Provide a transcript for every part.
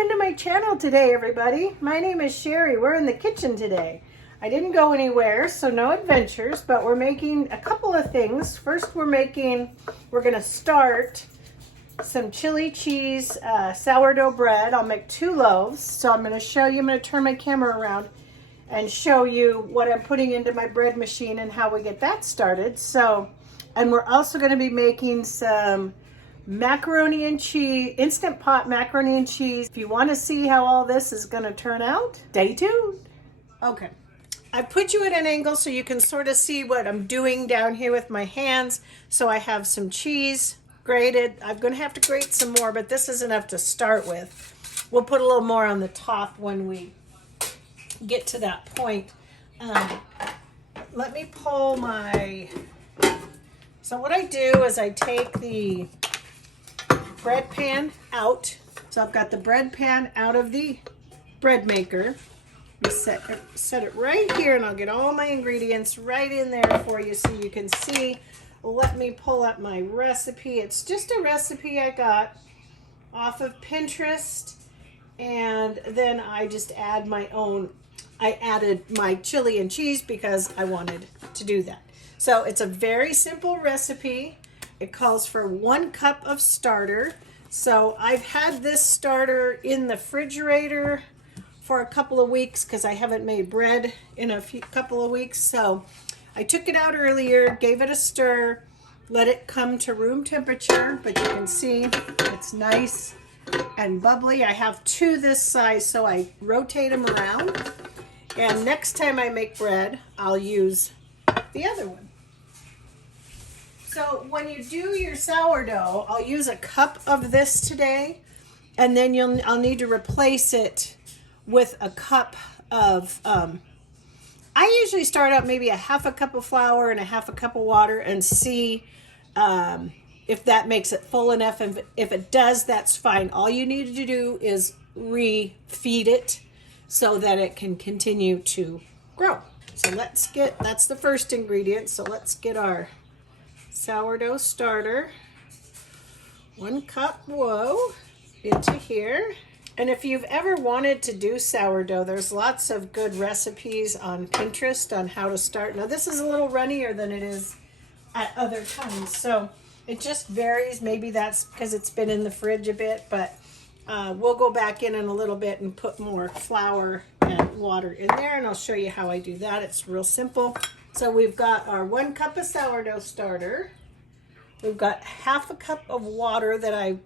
into my channel today, everybody. My name is Sherry. We're in the kitchen today. I didn't go anywhere, so no adventures, but we're making a couple of things. First, we're going to start some chili cheese sourdough bread. I'll make 2 loaves. So I'm going to show you, I'm going to turn my camera around and show you what I'm putting into my bread machine and how we get that started. So, and we're also going to be making some macaroni and cheese, Instant Pot macaroni and cheese. If you want to see how all this is going to turn out, stay tuned. Okay. I put you at an angle so you can sort of see what I'm doing down here with my hands. So I have some cheese grated. I'm going to have to grate some more, but this is enough to start with. We'll put a little more on the top when we get to that point. Let me pull my... So what I do is I take the bread pan out. So I've got the bread pan out of the bread maker. Set it right here, and I'll get all my ingredients right in there for you so you can see. Let me pull up my recipe. It's just a recipe I got off of Pinterest, and then I just add my own. I added my chili and cheese because I wanted to do that. So it's a very simple recipe. It calls for 1 cup of starter. So I've had this starter in the refrigerator for a couple of weeks because I haven't made bread in a couple of weeks. So I took it out earlier, gave it a stir, let it come to room temperature, but you can see it's nice and bubbly. I have 2 this size, so I rotate them around. And next time I make bread, I'll use the other one. So when you do your sourdough, I'll use a cup of this today, and then I'll need to replace it with a cup of, I usually start out maybe a 1/2 cup of flour and a 1/2 cup of water and see if that makes it full enough. And if it does, that's fine. All you need to do is refeed it so that it can continue to grow. So that's the first ingredient. So let's get our sourdough starter. 1 cup, into here. And if you've ever wanted to do sourdough, there's lots of good recipes on Pinterest on how to start. Now this is a little runnier than it is at other times, so it just varies. Maybe that's because it's been in the fridge a bit, but we'll go back in a little bit and put more flour and water in there, and I'll show you how I do that. It's real simple. So we've got our 1 cup of sourdough starter. We've got 1/2 cup of water that I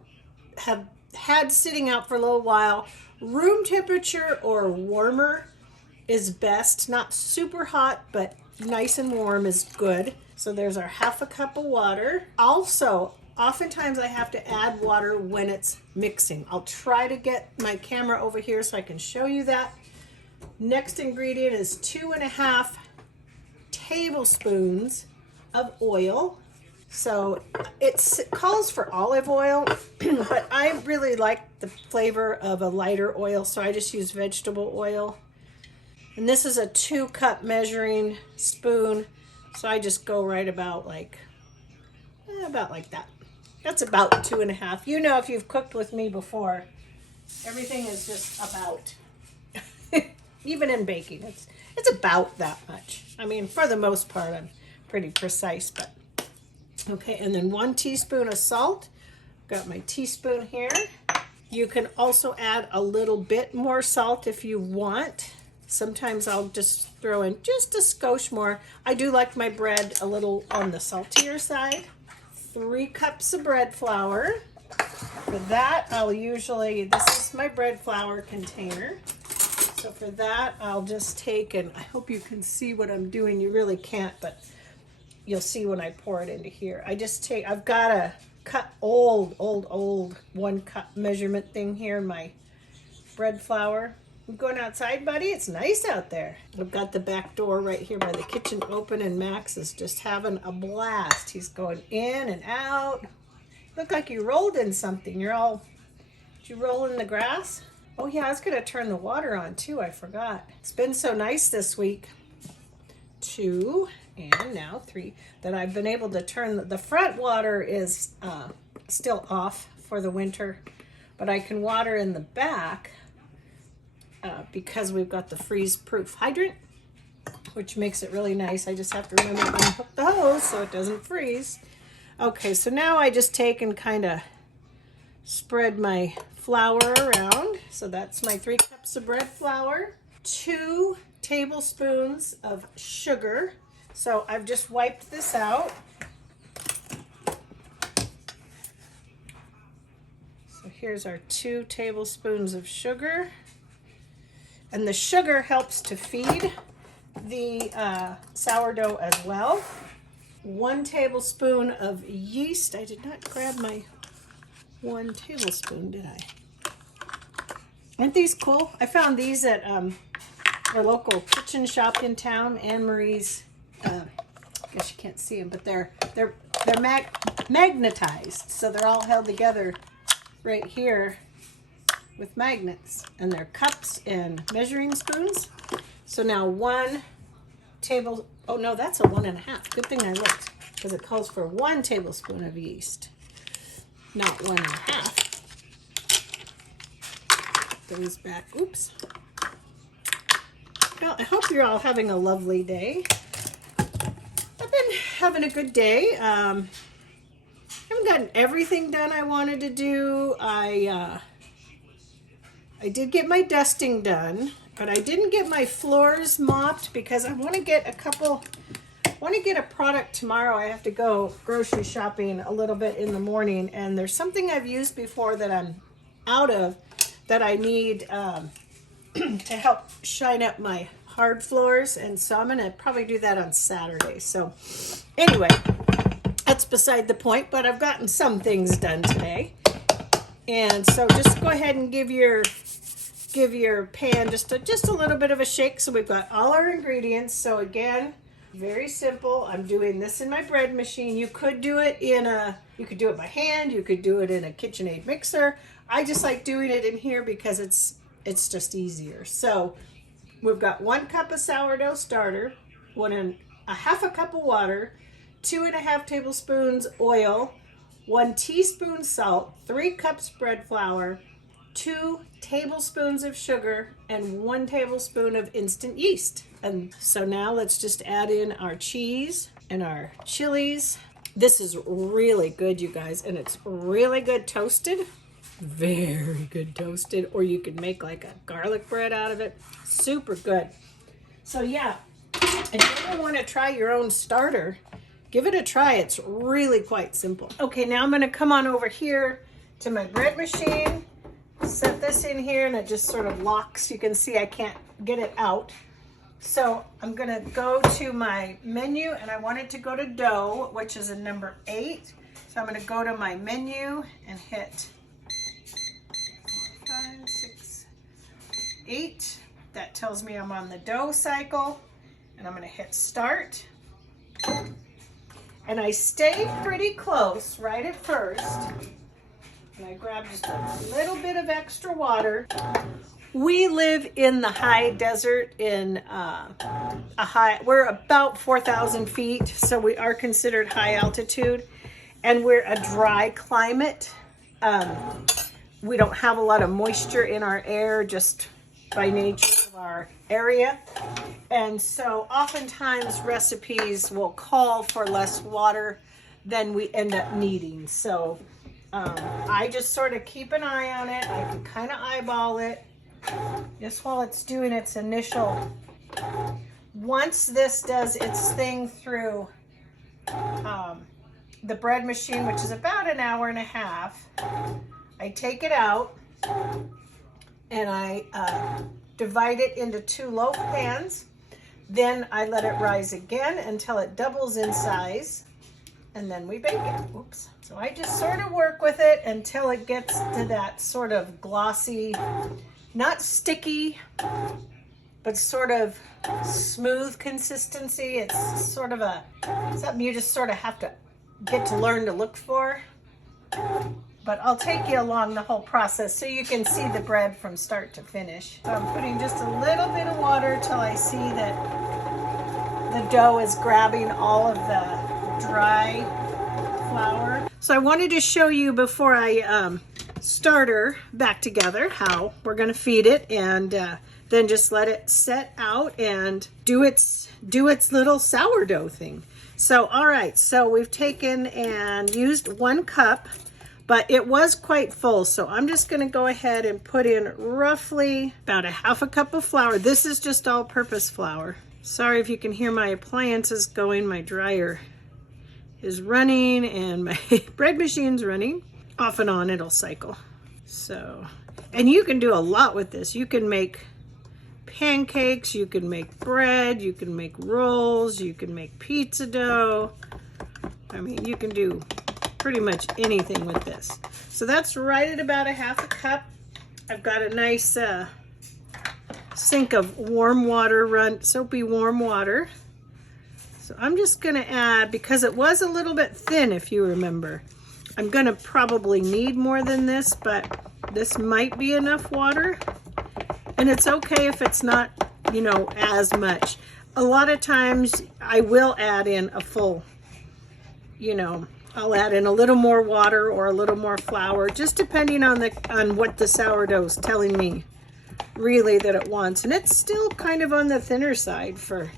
have had sitting out for a little while. Room temperature or warmer is best. Not super hot, but nice and warm is good. So there's our 1/2 cup of water. Also, oftentimes I have to add water when it's mixing. I'll try to get my camera over here so I can show you that. Next ingredient is 2.5 tablespoons of oil. So it calls for olive oil, but I really like the flavor of a lighter oil, so I just use vegetable oil. And this is a 2 cup measuring spoon, so I just go right about like that. That's about 2.5. You know, if you've cooked with me before, everything is just about. Even in baking, it's about that much. I mean, for the most part, I'm pretty precise, but. Okay, and then 1 teaspoon of salt. Got my teaspoon here. You can also add a little bit more salt if you want. Sometimes I'll just throw in just a skosh more. I do like my bread a little on the saltier side. 3 cups of bread flour. For that, this is my bread flour container. So for that, I'll just take, and I hope you can see what I'm doing. You really can't, but you'll see when I pour it into here. I've got a old 1 cup measurement thing here in my bread flour. I'm going outside, buddy. It's nice out there. I've got the back door right here by the kitchen open, and Max is just having a blast. He's going in and out. Look like you rolled in something. Did you roll in the grass? Oh yeah, I was gonna turn the water on too, I forgot. It's been so nice this week. 2 and now 3 that I've been able to turn. The front water is still off for the winter, but I can water in the back because we've got the freeze-proof hydrant, which makes it really nice. I just have to remember to hook the hose so it doesn't freeze. Okay, so now I just take and kind of spread my flour around. So that's my 3 cups of bread flour, 2 tablespoons of sugar. So I've just wiped this out. So here's our 2 tablespoons of sugar. And the sugar helps to feed the sourdough as well. 1 tablespoon of yeast. I did not grab my 1 tablespoon, did I? Aren't these cool? I found these at our local kitchen shop in town, Anne Marie's. I guess you can't see them, but they're magnetized, so they're all held together right here with magnets, and they're cups and measuring spoons. So now 1 table. Oh no, that's a 1.5. Good thing I looked, because it calls for 1 tablespoon of yeast, not 1.5. Those back. Oops. Well, I hope you're all having a lovely day. I've been having a good day. Haven't gotten everything done I wanted to do. I did get my dusting done, but I didn't get my floors mopped because I want to get a product tomorrow. I have to go grocery shopping a little bit in the morning, and there's something I've used before that I'm out of that I need to help shine up my hard floors, and so I'm going to probably do that on Saturday. So anyway, that's beside the point, but I've gotten some things done today. And so just go ahead and give your pan just a little bit of a shake. So we've got all our ingredients. So again, very simple. I'm doing this in my bread machine. You could do it by hand. You could do it in a KitchenAid mixer. I just like doing it in here because it's just easier. So we've got 1 cup of sourdough starter, 1.5 cup of water, 2.5 tablespoons oil, 1 teaspoon salt, 3 cups bread flour, 2 tablespoons of sugar, and 1 tablespoon of instant yeast. And so now let's just add in our cheese and our chilies. This is really good, you guys, and it's really good toasted. Very good toasted, or you could make like a garlic bread out of it. Super good. So yeah, if you ever want to try your own starter, give it a try. It's really quite simple. Okay, now I'm going to come on over here to my bread machine, set this in here, and it just sort of locks. You can see I can't get it out. So I'm going to go to my menu, and I want it to go to dough, which is a number 8. So I'm going to go to my menu and hit 4, 5, 6, 8. That tells me I'm on the dough cycle, and I'm going to hit start. And I stay pretty close right at first. And I grab just a little bit of extra water. We live in the high desert in we're about 4,000 feet, so we are considered high altitude, and we're a dry climate. We don't have a lot of moisture in our air just by nature of our area. And so oftentimes recipes will call for less water than we end up needing. So I just sort of keep an eye on it. I can kind of eyeball it just while it's doing its initial. Once this does its thing through the bread machine, which is about an hour and a half, I take it out and I divide it into 2 loaf pans. Then I let it rise again until it doubles in size, and then we bake it. Oops. So I just sort of work with it until it gets to that sort of glossy, not sticky, but sort of smooth consistency. It's sort of something you just sort of have to get to learn to look for. But I'll take you along the whole process so you can see the bread from start to finish. So I'm putting just a little bit of water till I see that the dough is grabbing all of the dry flour. So I wanted to show you before I starter back together, how we're going to feed it, and then just let it set out and do its little sourdough thing. So, all right, so we've taken and used 1 cup, but it was quite full. So I'm just going to go ahead and put in roughly about a 1/2 cup of flour. This is just all-purpose flour. Sorry if you can hear my appliances going. My dryer is running and my bread machine's running. Off and on, it'll cycle. So, and you can do a lot with this. You can make pancakes, you can make bread, you can make rolls, you can make pizza dough. I mean, you can do pretty much anything with this. So that's right at about a 1/2 cup. I've got a nice sink of warm water, soapy warm water. So I'm just gonna add, because it was a little bit thin, if you remember. I'm gonna probably need more than this, but this might be enough water. And it's okay if it's not, you know, as much. A lot of times I will add in a full, you know, I'll add in a little more water or a little more flour, just depending on what the sourdough's telling me really that it wants. And it's still kind of on the thinner side for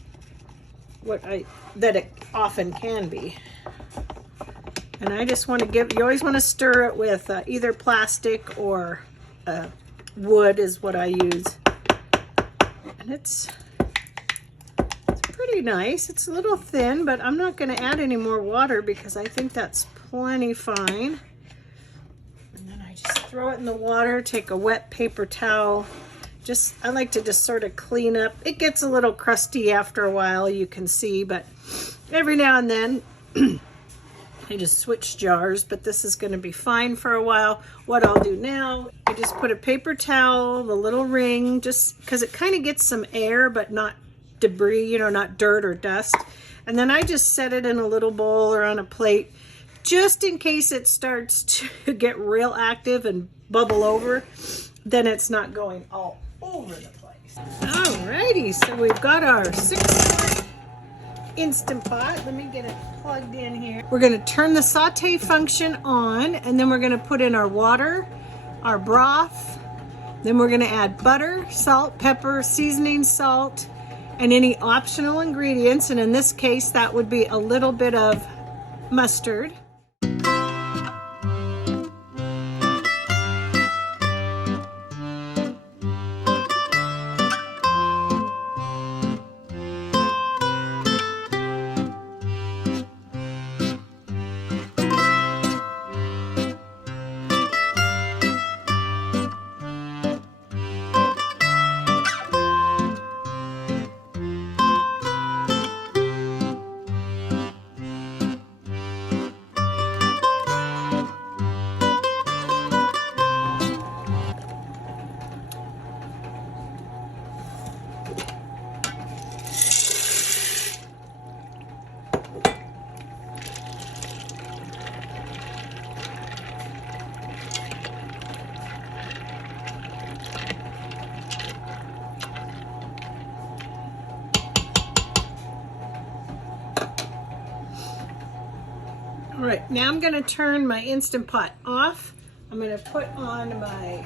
that it often can be. And I just want to you always want to stir it with either plastic or wood is what I use. And it's pretty nice. It's a little thin, but I'm not going to add any more water because I think that's plenty fine. And then I just throw it in the water, take a wet paper towel. I like to just sort of clean up. It gets a little crusty after a while, you can see, but every now and then I just switch jars, but this is going to be fine for a while. What I'll do now, I just put a paper towel, the little ring, just because it kind of gets some air, but not debris, you know, not dirt or dust. And then I just set it in a little bowl or on a plate, just in case it starts to get real active and bubble over, then it's not going all over the place. Alrighty, so we've got our 6-quart Instant Pot. Let me get it plugged in here. We're going to turn the saute function on, and then we're going to put in our water, our broth. Then we're going to add butter, salt, pepper, seasoning salt, and any optional ingredients. And in this case, that would be a little bit of mustard. All right, now I'm going to turn my Instant Pot off. I'm going to put on my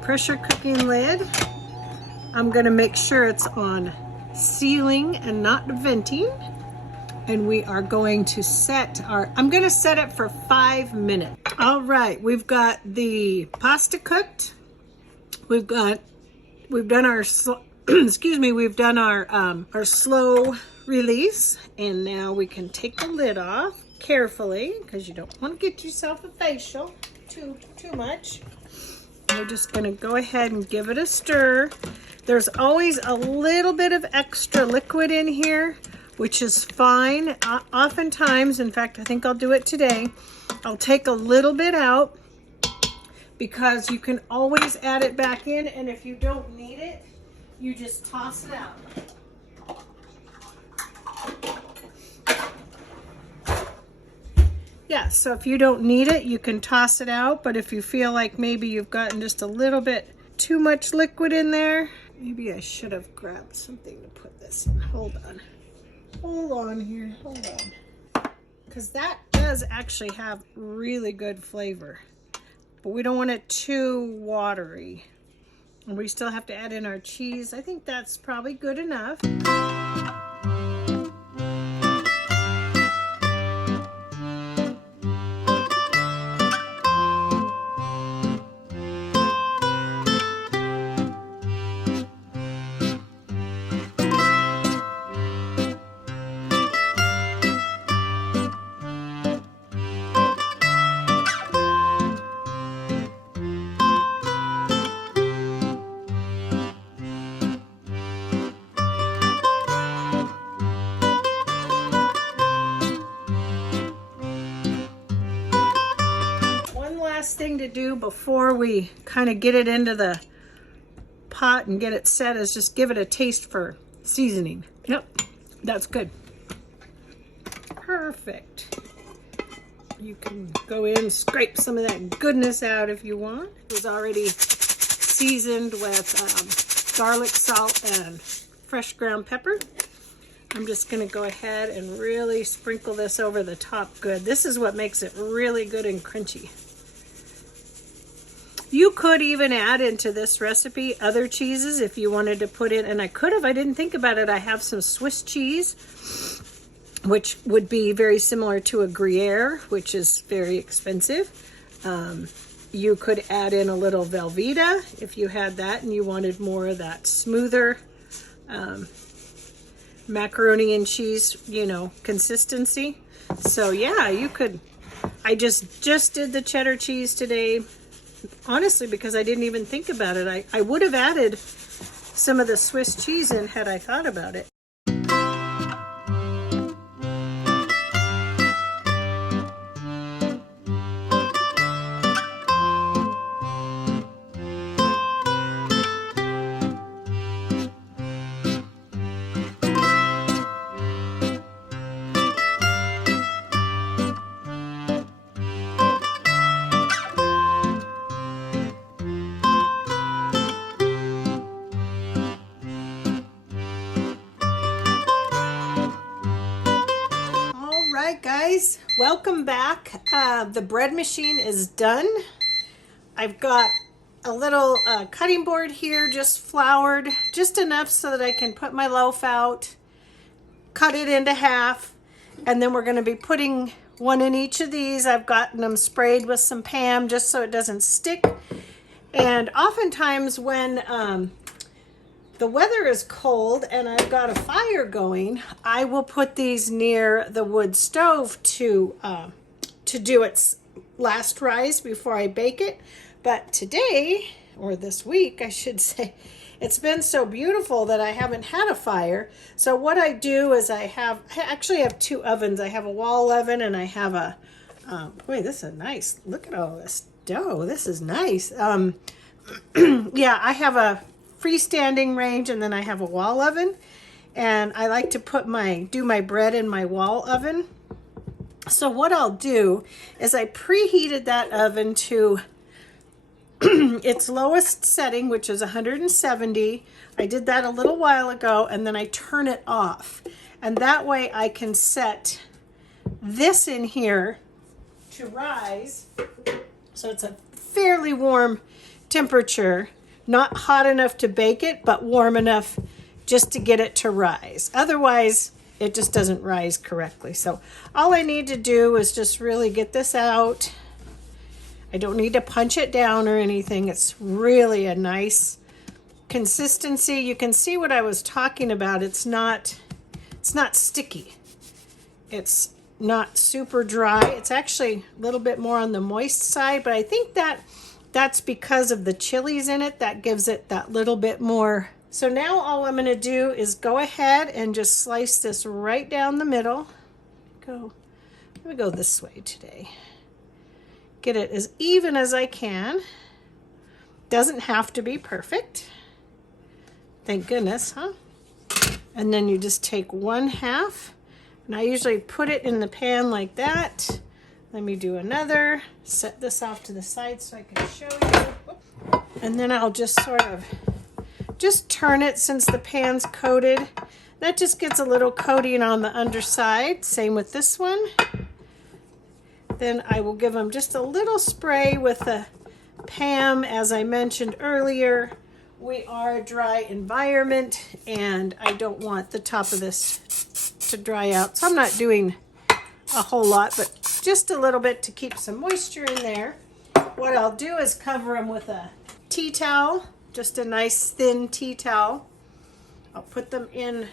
pressure cooking lid. I'm going to make sure it's on sealing and not venting. And we are going to I'm going to set it for 5 minutes. All right, we've got the pasta cooked. We've done our we've done our slow release, and now we can take the lid off carefully because you don't want to get yourself a facial too much. We're just going to go ahead and give it a stir. There's always a little bit of extra liquid in here, which is fine. Oftentimes, in fact, I think I'll do it today, I'll take a little bit out because you can always add it back in, and if you don't need it, you just toss it out. Yeah, so if you don't need it, you can toss it out, but if you feel like maybe you've gotten just a little bit too much liquid in there, maybe I should have grabbed something to put this in. Hold on here, hold on. Because that does actually have really good flavor. but we don't want it too watery. And we still have to add in our cheese. I think that's probably good enough. Thing to do before we kind of get it into the pot and get it set is just give it a taste for seasoning. Yep, that's good. Perfect. You can go in and scrape some of that goodness out if you want. It was already seasoned with garlic, salt, and fresh ground pepper. I'm just going to go ahead and really sprinkle this over the top good. This is what makes it really good and crunchy. You could even add into this recipe other cheeses if you wanted to put in, and I could have, I didn't think about it. I have some Swiss cheese, which would be very similar to a Gruyere, which is very expensive. You could add in a little Velveeta if you had that and you wanted more of that smoother macaroni and cheese, you know, consistency. So yeah, you could. I just did the cheddar cheese today. Honestly, because I didn't even think about it. I would have added some of the Swiss cheese in had I thought about it. Guys, welcome back. The bread machine is done. I've got a little cutting board here, just floured, just enough so that I can put my loaf out, cut it into half, and then we're going to be putting one in each of these. I've gotten them sprayed with some Pam just so it doesn't stick. And oftentimes when the weather is cold and I've got a fire going, I will put these near the wood stove to do its last rise before I bake it. But today, or this week I should say, it's been so beautiful that I haven't had a fire. So what I do is I actually have two ovens. I have a wall oven and I have a, boy, this is nice. Look at all this dough. This is nice. Yeah, I have a freestanding range and then I have a wall oven, and I like to do my bread in my wall oven. So what I'll do is I preheated that oven to its lowest setting, which is 170. I did that a little while ago, and then I turn it off, and that way I can set this in here to rise, so it's a fairly warm temperature. Not hot enough to bake it, but warm enough just to get it to rise. Otherwise, it just doesn't rise correctly. So all I need to do is just really get this out. I don't need to punch it down or anything. It's really a nice consistency. You can see what I was talking about. It's not sticky. It's not super dry. It's actually a little bit more on the moist side, but I think that's because of the chilies in it. That gives it that little bit more. So now all I'm going to do is go ahead and just slice this right down the middle. Let me go this way today. Get it as even as I can. Doesn't have to be perfect. Thank goodness, huh? And then you just take 1/2, and I usually put it in the pan like that. Let me do another. Set this off to the side so I can show you. And then I'll just sort of turn it since the pan's coated. That just gets a little coating on the underside. Same with this one. Then I will give them just a little spray with Pam, as I mentioned earlier, we are a dry environment and I don't want the top of this to dry out. So I'm not doing a whole lot, but just a little bit to keep some moisture in there. What I'll do is cover them with a tea towel, just a nice thin tea towel. I'll put them in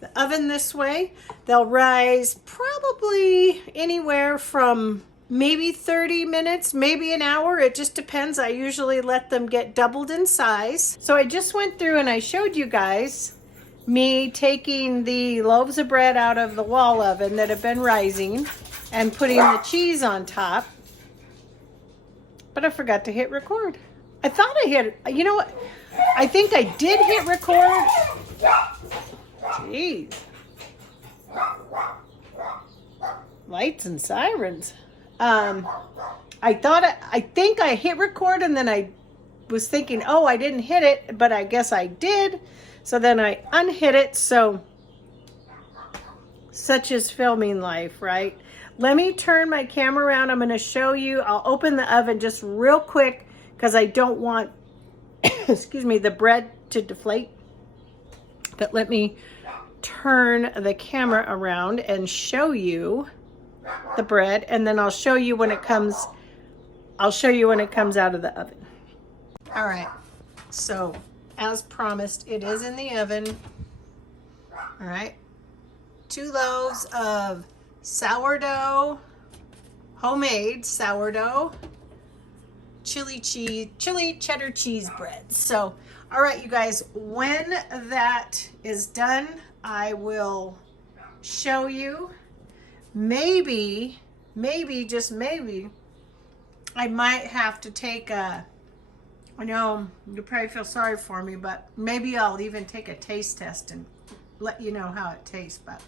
the oven this way. They'll rise probably anywhere from maybe 30 minutes, maybe an hour. It just depends. I usually let them get doubled in size. So I just went through and I showed you guys me taking the loaves of bread out of the wall oven that have been rising and putting the cheese on top. But I forgot to hit record. I thought I hit, you know what? I think I did hit record. Jeez. Lights and sirens. I think I hit record and then I was thinking, oh, I didn't hit it, but I guess I did. So then I unhit it. So such is filming life, right? Let me turn my camera around. I'm going to show you. I'll open the oven just real quick because I don't want, excuse me, the bread to deflate. But let me turn the camera around and show you the bread, and then I'll show you when it comes out of the oven. All right, so as promised, it is in the oven. All right, 2 loaves of sourdough, homemade sourdough chili cheddar cheese bread. So all right, you guys, when that is done, I will show you. Maybe, just maybe, I might have to take a, I know you probably feel sorry for me, but maybe I'll even take a taste test and let you know how it tastes. But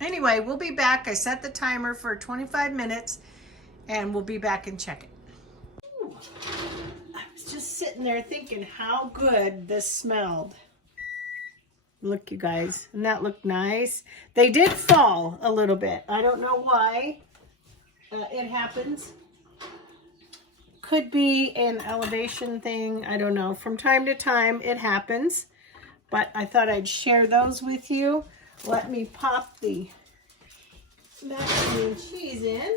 anyway, we'll be back. I set the timer for 25 minutes and we'll be back and check it. Ooh, I was just sitting there thinking how good this smelled. Look, you guys, and that looked nice. They did fall a little bit. I don't know why. It happens. Could be an elevation thing. I don't know. From time to time, it happens. But I thought I'd share those with you. Let me pop the macaroni and cheese in.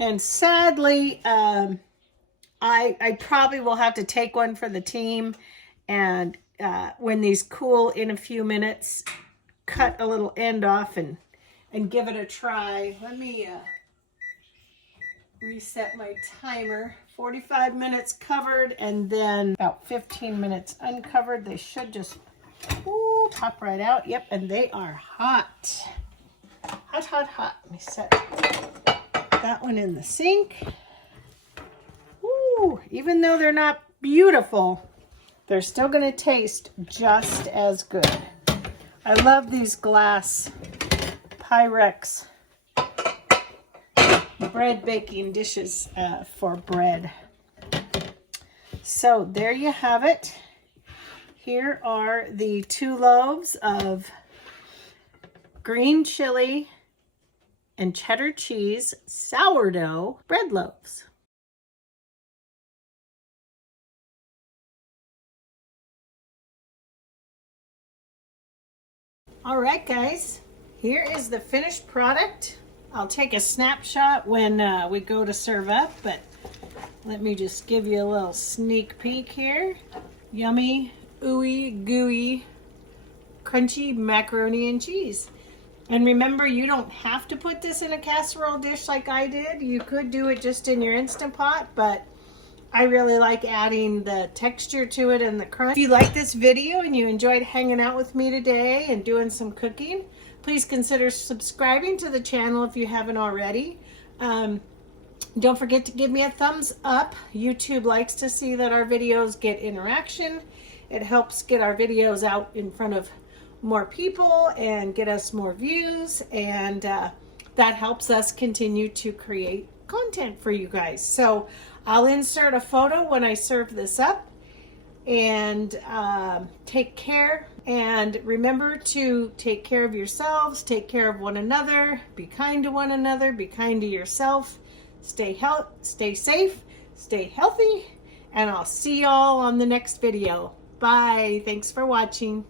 And sadly, I probably will have to take one for the team and when these cool in a few minutes, cut a little end off and give it a try. Let me reset my timer. 45 minutes covered and then about 15 minutes uncovered. They should just pop right out. Yep, and they are hot. Hot, hot, hot. Let me set that one in the sink. Ooh, even though they're not beautiful, they're still going to taste just as good. I love these glass Pyrex bread baking dishes for bread. So there you have it. Here are the 2 loaves of green chili and cheddar cheese sourdough bread loaves. All right, guys, here is the finished product. I'll take a snapshot when we go to serve up, but let me just give you a little sneak peek here. Yummy, ooey, gooey, crunchy macaroni and cheese. And remember, you don't have to put this in a casserole dish like I did. You could do it just in your Instant Pot, but I really like adding the texture to it and the crunch. If you like this video and you enjoyed hanging out with me today and doing some cooking, please consider subscribing to the channel if you haven't already. Don't forget to give me a thumbs up. YouTube likes to see that our videos get interaction. It helps get our videos out in front of more people and get us more views, and that helps us continue to create content for you guys. So I'll insert a photo when I serve this up, and take care, and remember to take care of yourselves, take care of one another, be kind to one another, be kind to yourself, stay safe, stay healthy, and I'll see y'all on the next video. Bye. Thanks for watching.